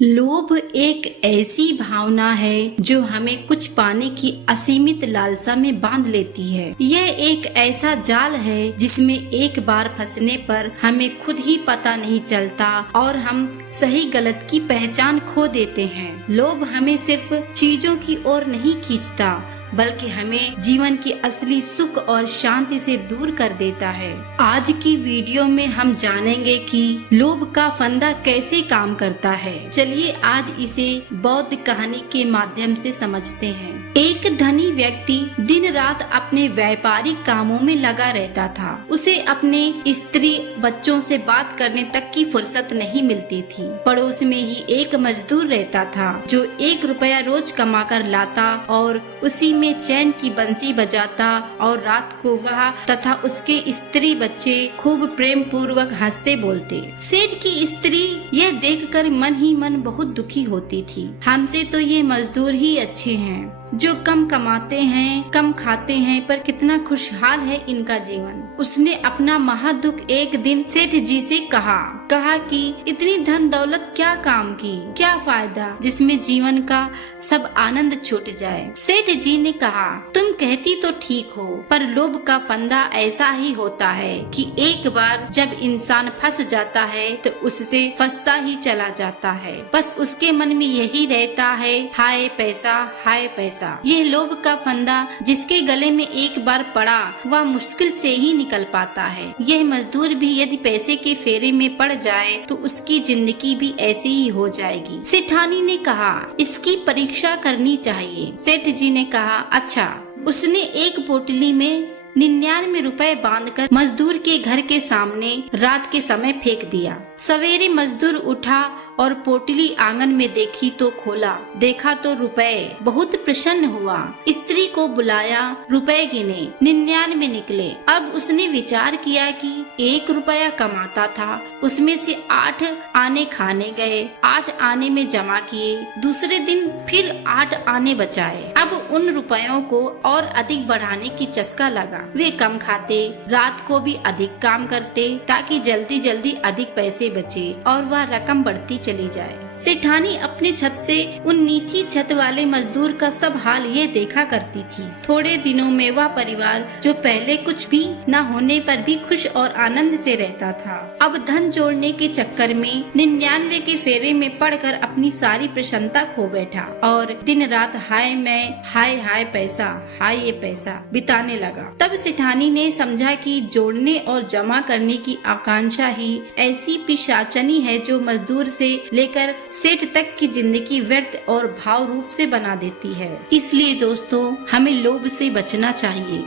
लोभ एक ऐसी भावना है जो हमें कुछ पाने की असीमित लालसा में बांध लेती है। यह एक ऐसा जाल है जिसमें एक बार फंसने पर हमें खुद ही पता नहीं चलता और हम सही गलत की पहचान खो देते हैं। लोभ हमें सिर्फ चीजों की ओर नहीं खींचता बल्कि हमें जीवन की असली सुख और शांति से दूर कर देता है। आज की वीडियो में हम जानेंगे कि लोभ का फंदा कैसे काम करता है। चलिए आज इसे बौद्ध कहानी के माध्यम से समझते हैं। एक धनी व्यक्ति दिन रात अपने व्यापारिक कामों में लगा रहता था। उसे अपने स्त्री बच्चों से बात करने तक की फुर्सत नहीं मिलती थी। पड़ोस में ही एक मजदूर रहता था जो 1 रुपया रोज कमा कर लाता और उसी में चैन की बंसी बजाता और रात को वह तथा उसके स्त्री बच्चे खूब प्रेम पूर्वक हंसते बोलते। सेठ की स्त्री यह देखकर मन ही मन बहुत दुखी होती थी। हमसे तो ये मजदूर ही अच्छे हैं जो कम कमाते हैं, कम खाते हैं, पर कितना खुशहाल है इनका जीवन। उसने अपना महादुख एक दिन सेठ जी से कहा कि इतनी धन दौलत क्या काम की, क्या फायदा जिसमें जीवन का सब आनंद छूट जाए। सेठ जी ने कहा, तुम कहती तो ठीक हो, पर लोभ का फंदा ऐसा ही होता है कि एक बार जब इंसान फंस जाता है तो उससे फंसता ही चला जाता है। बस उसके मन में यही रहता है, हाय पैसा, हाय पैसा। यह लोभ का फंदा जिसके गले में एक बार पड़ा वह मुश्किल से ही निकल पाता है। यह मजदूर भी यदि पैसे के फेरे में पड़ जाए तो उसकी जिंदगी भी ऐसी ही हो जाएगी। सेठानी ने कहा, इसकी परीक्षा करनी चाहिए। सेठ जी ने कहा, अच्छा। उसने एक पोटली में 99 रुपए बांधकर मजदूर के घर के सामने रात के समय फेंक दिया। सवेरे मजदूर उठा और पोटली आंगन में देखी तो खोला, देखा तो रुपए। बहुत प्रसन्न हुआ, स्त्री को बुलाया, रुपए गिने, 99 निकले। अब उसने विचार किया कि 1 रुपया कमाता था, उसमें से 8 आने खाने गए, 8 आने में जमा किए। दूसरे दिन फिर 8 आने बचाए। अब उन रुपयों को और अधिक बढ़ाने की चस्का लगा। वे कम खाते, रात को भी अधिक काम करते ताकि जल्दी जल्दी अधिक पैसे बचे और वह रकम बढ़ती चली जाए। सेठानी अपने छत से उन नीची छत वाले मजदूर का सब हाल ये देखा करती थी। थोड़े दिनों में वह परिवार जो पहले कुछ भी न होने पर भी खुश और आनंद से रहता था, अब धन जोड़ने के चक्कर में 99 के फेरे में पड़कर अपनी सारी प्रसन्नता खो बैठा और दिन रात हाय मैं, हाय हाय पैसा, हाय ये पैसा बिताने लगा। तब सेठानी ने समझा कि जोड़ने और जमा करने की आकांक्षा ही ऐसी पिशाचनी है जो मजदूर से लेकर सेठ तक की जिंदगी व्यर्थ और भाव रूप से बना देती है। इसलिए दोस्तों, हमें लोभ से बचना चाहिए।